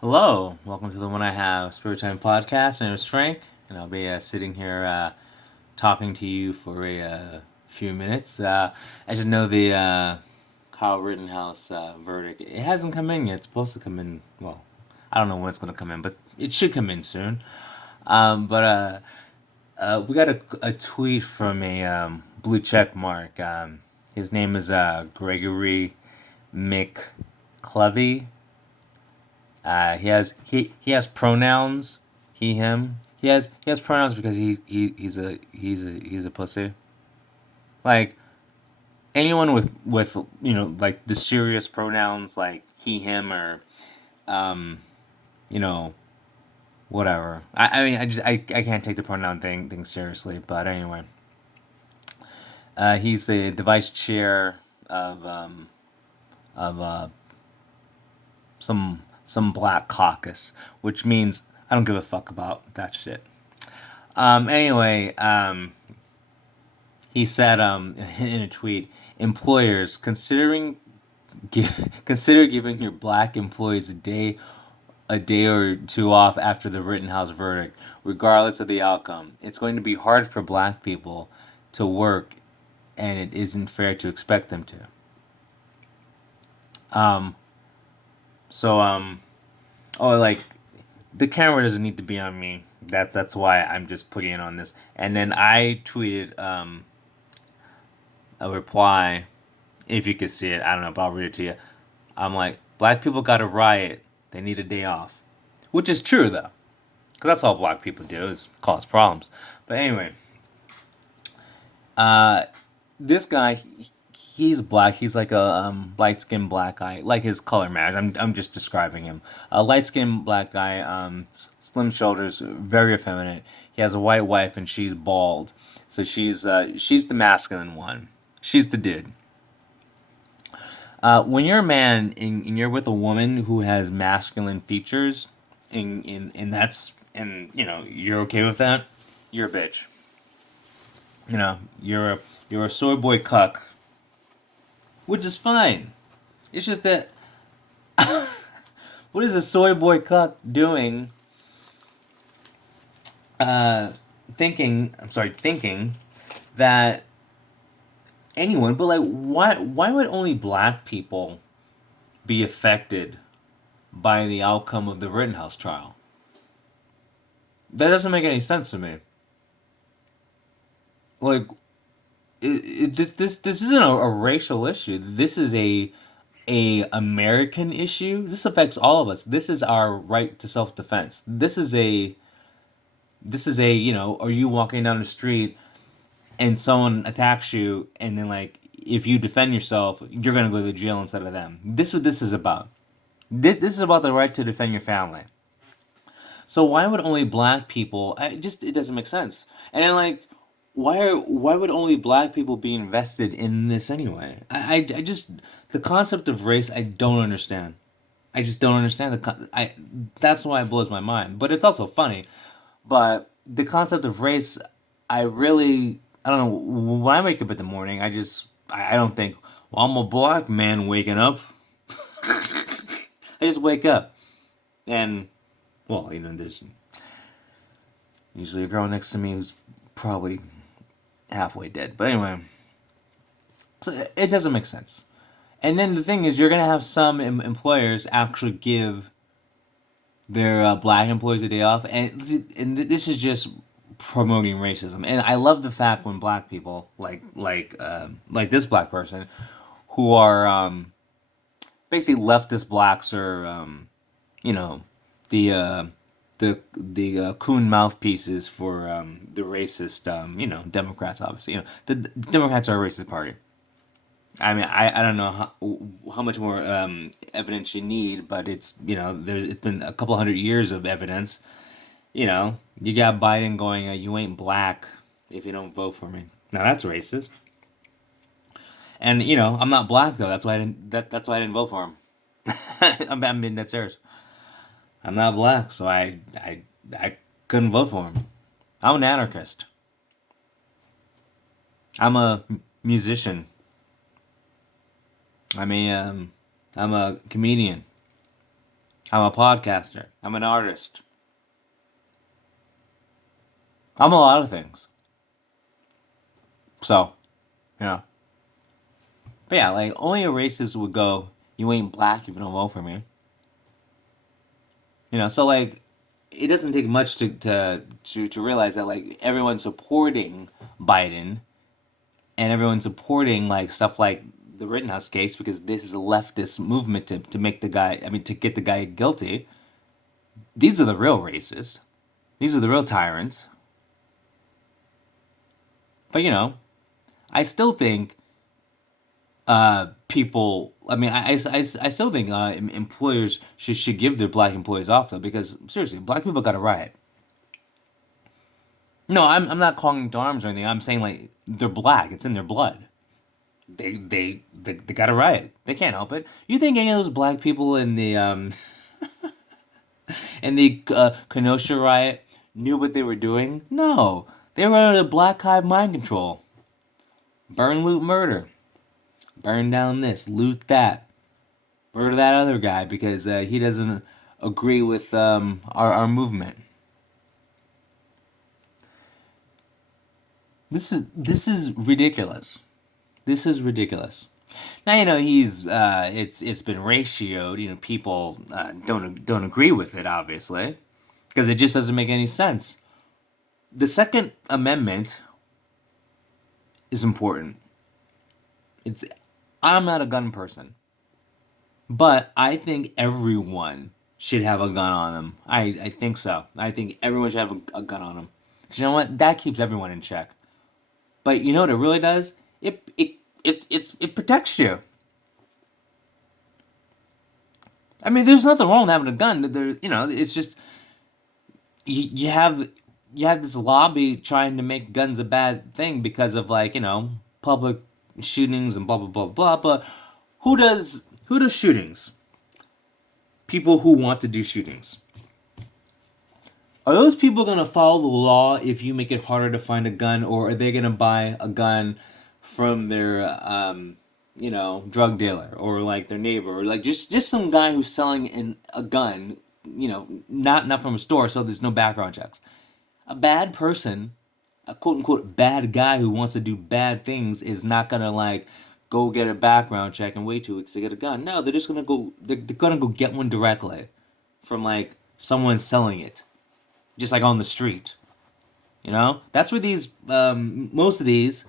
Hello, welcome to the One I Have Spirit Time podcast. My name is Frank, and I'll be sitting here talking to you for a few minutes. As you know, the Kyle Rittenhouse verdict, it hasn't come in yet. It's supposed to come in, well, I don't know when it's going to come in, but it should come in soon. But we got a tweet from a blue check mark. His name is Gregory Mckelvey. He has pronouns. He him. He has pronouns because he's a pussy. Like anyone with like the serious pronouns like he him or um you know whatever. I mean I can't take the pronoun thing seriously. But anyway, he's the vice chair of some black caucus, which means I don't give a fuck about that shit. Anyway, he said in a tweet, employers consider giving your black employees a day or two off after the Rittenhouse verdict, regardless of the outcome. It's going to be hard for black people to work, and it isn't fair to expect them to. Um, so oh, like the camera doesn't need to be on me. That's why I'm just putting it on this. And then I tweeted a reply, if you could see it. I don't know, but I'll read it to you. I'm like, black people got to riot. They need a day off, which is true though, because that's all black people do is cause problems. But anyway, uh, this guy, he's black. He's like a light skinned black guy, like his color matters. I'm just describing him. A light skinned black guy, slim shoulders, very effeminate. He has a white wife and she's bald, so she's the masculine one. She's the dude. When you're a man and you're with a woman who has masculine features, and that's and you're okay with that, you're a bitch. You're a soy boy cuck, which is fine. It's just that what is a soy boy cuck doing? Uh, thinking that anyone, but like, why would only black people be affected by the outcome of the Rittenhouse trial? That doesn't make any sense to me. Like, this isn't a racial issue. This is a American issue. This affects all of us. This is our right to self defense. This is a are you walking down the street and someone attacks you, and then like if you defend yourself, you're gonna go to jail instead of them. This what this is about. This is about the right to defend your family. So why would only black people? It doesn't make sense. And then like, why would only black people be invested in this anyway? I just the concept of race I don't understand. I just don't understand I that's why it blows my mind. But it's also funny. But the concept of race, I don't know. When I wake up in the morning, I don't think, well, I'm a black man waking up. I just wake up and well, there's usually a girl next to me who's probably halfway dead. But anyway, so it doesn't make sense. And then the thing is, you're gonna have some employers actually give their black employees a day off, and this is just promoting racism. And I love the fact when black people like this black person who are basically leftist blacks or you know the the coon mouthpieces for the racist Democrats. Obviously, the Democrats are a racist party. I mean, I don't know how much more evidence you need, but it's been a couple hundred years of evidence. You got Biden going, "You ain't black if you don't vote for me." Now that's racist. And I'm not black though. That's why I didn't vote for him. I'm being dead serious. I'm not black, so I couldn't vote for him. I'm an anarchist. I'm a musician. I'm a comedian. I'm a podcaster. I'm an artist. I'm a lot of things. So, you know. But yeah, like, only a racist would go, you ain't black if you don't vote for me. So like, it doesn't take much to realize that like everyone's supporting Biden and everyone's supporting like stuff like the Rittenhouse case because this is a leftist movement to make the guy, to get the guy guilty. These are the real racists. These are the real tyrants. But I still think people. I still think employers should give their black employees off though because seriously, black people got a riot. No, I'm not calling to arms or anything. I'm saying like they're black. It's in their blood. They got a riot. They can't help it. You think any of those black people in the Kenosha riot knew what they were doing? No, they were under the Black Hive mind control. Burn, loot, murder. Burn down this, loot that, murder that other guy because he doesn't agree with our movement. This is ridiculous. This is ridiculous. Now he's it's been ratioed. People don't agree with it obviously because it just doesn't make any sense. The Second Amendment is important. It's I'm not a gun person, but I think everyone should have a gun on them. I think so. I think everyone should have a gun on them. 'Cause you know what? That keeps everyone in check. But you know what it really does? It protects you. There's nothing wrong with having a gun. It's just you have this lobby trying to make guns a bad thing because of like public shootings and blah blah blah blah. But who does shootings? People who want to do shootings. Are those people gonna follow the law if you make it harder to find a gun, or are they gonna buy a gun from their drug dealer or like their neighbor or like just some guy who's selling a gun, not from a store, so there's no background checks. A bad person, a quote unquote bad guy who wants to do bad things is not gonna like go get a background check and wait 2 weeks to get a gun. No, they're just gonna go. They're gonna go get one directly from like someone selling it, just like on the street. That's where these most of these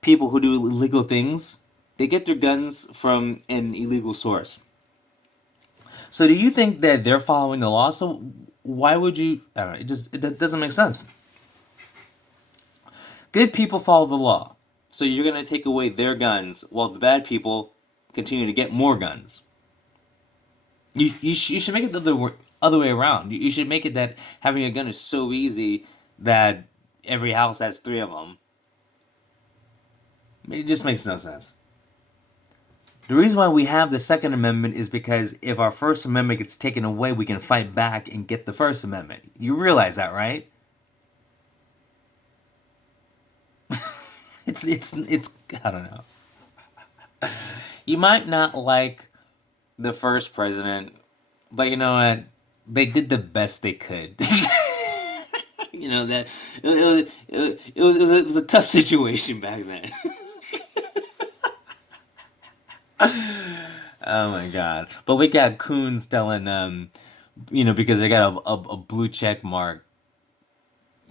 people who do illegal things, they get their guns from an illegal source. So do you think that they're following the law? So why would you? I don't know. It doesn't make sense. Good people follow the law. So you're gonna take away their guns while the bad people continue to get more guns. You should make it the other way around. You should make it that having a gun is so easy that every house has 3 of them. It just makes no sense. The reason why we have the Second Amendment is because if our First Amendment gets taken away, we can fight back and get the First Amendment. You realize that, right? it's I don't know. You might not like the first president, but you know what? They did the best they could. That it was a tough situation back then. Oh my god! But we got coons telling because they got a blue check mark,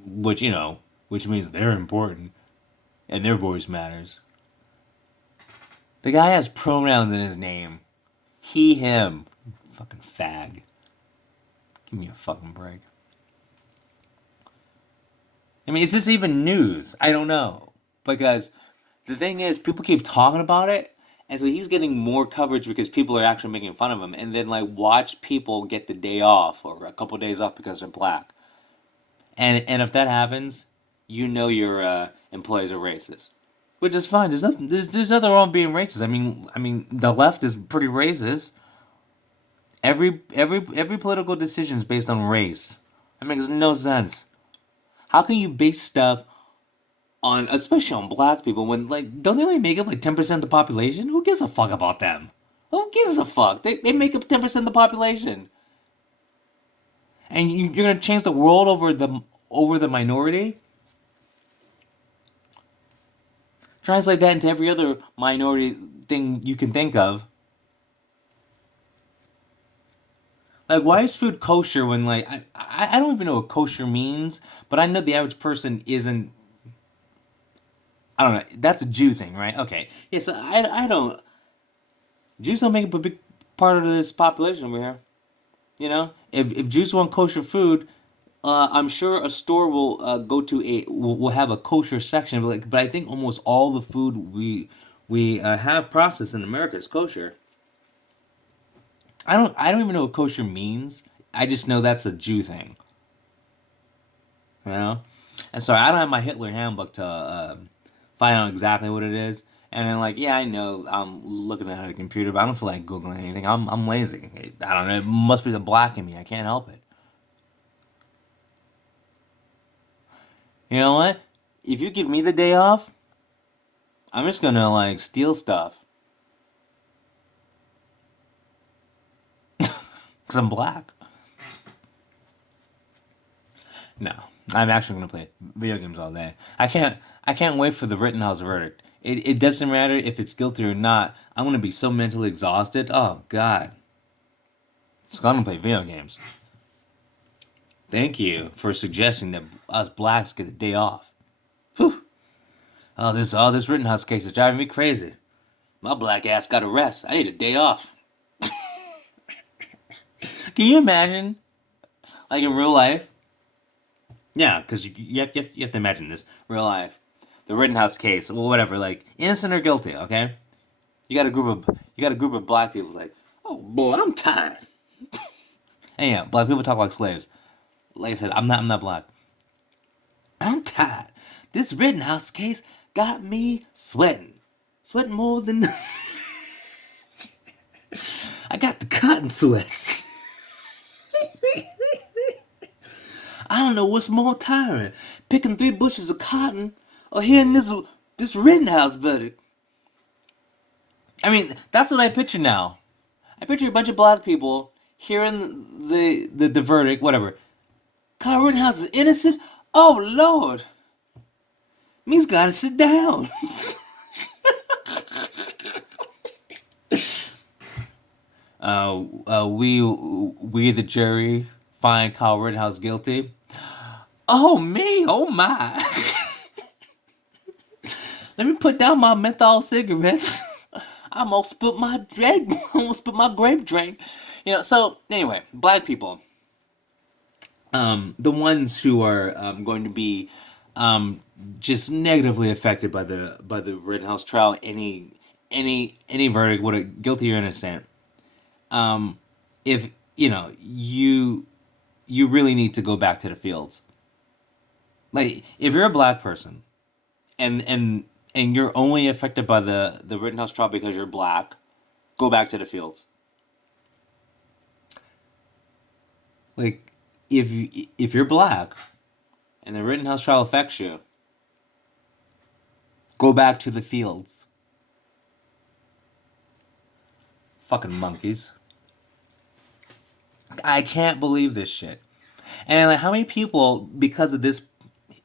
which means they're important and their voice matters. The guy has pronouns in his name. He, him. Fucking fag. Give me a fucking break. Is this even news? I don't know. Because the thing is, people keep talking about it, and so he's getting more coverage because people are actually making fun of him. And then, like, watch people get the day off or a couple days off because they're black. And if that happens, your employees are racist. Which is fine. There's nothing wrong with being racist. The left is pretty racist. Every political decision is based on race. That makes no sense. How can you base stuff on, especially on black people, when like don't they only make up like 10% of the population? Who gives a fuck about them? Who gives a fuck? They make up 10% of the population. and you're gonna change the world over the minority. Translate that into every other minority thing you can think of. Like, why is food kosher when, like, I don't even know what kosher means, but I know the average person isn't. I don't know. That's a Jew thing, right? Okay. Yeah, so I don't. Jews don't make up a big part of this population over here. You know? If Jews want kosher food, I'm sure a store will go to will have a kosher section, but I think almost all the food we have processed in America is kosher. I don't even know what kosher means. I just know that's a Jew thing. You know, and sorry, I don't have my Hitler handbook to find out exactly what it is. And then like, yeah, I know I'm looking at a computer, but I don't feel like googling anything. I'm lazy. I don't know. It must be the black in me. I can't help it. You know what? If you give me the day off, I'm just gonna like steal stuff because I'm black. No, I'm actually gonna play video games all day. I can't wait for the Rittenhouse verdict. It doesn't matter if it's guilty or not. I'm gonna be so mentally exhausted. Oh God, so I'm gonna play video games. Thank you for suggesting that us blacks get a day off. Whew. This Rittenhouse case is driving me crazy. My black ass got a rest. I need a day off. Can you imagine, like in real life? Yeah, because you have to imagine this real life. The Rittenhouse case, well, whatever, like innocent or guilty. Okay, you got a group of black people like, oh boy, I'm tired. And yeah, black people talk like slaves. Like I said, I'm not black. I'm tired. This Rittenhouse case got me sweating, sweating more than I got the cotton sweats. I don't know what's more tiring, picking 3 bushels of cotton or hearing this Rittenhouse verdict. I mean, that's what I picture now. I picture a bunch of black people hearing the verdict, whatever. Kyle Rittenhouse is innocent. Oh Lord, me's gotta sit down. We the jury find Kyle Rittenhouse guilty. Oh me, oh my. Let me put down my menthol cigarettes. I almost spilled my drink. Almost spilled my grape drink. So anyway, black people, the ones who are going to be just negatively affected by the Rittenhouse trial, any verdict, whether guilty or innocent. If you really need to go back to the fields. Like if you're a black person and you're only affected by the Rittenhouse trial because you're black, go back to the fields. Like if you're black and the Rittenhouse trial affects you, go back to the fields. Fucking monkeys. I can't believe this shit. And like, how many people, because of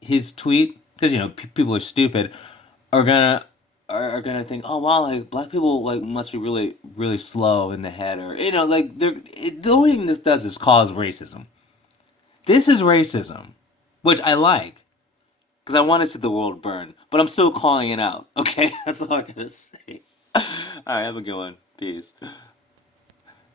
his tweet, because people are stupid, are gonna think, oh wow, like black people like must be really really slow in the head, or like the only thing this does is cause racism. This is racism, which I like, because I want to see the world burn, but I'm still calling it out. Okay, that's all I gotta say. All right, have a good one. Peace.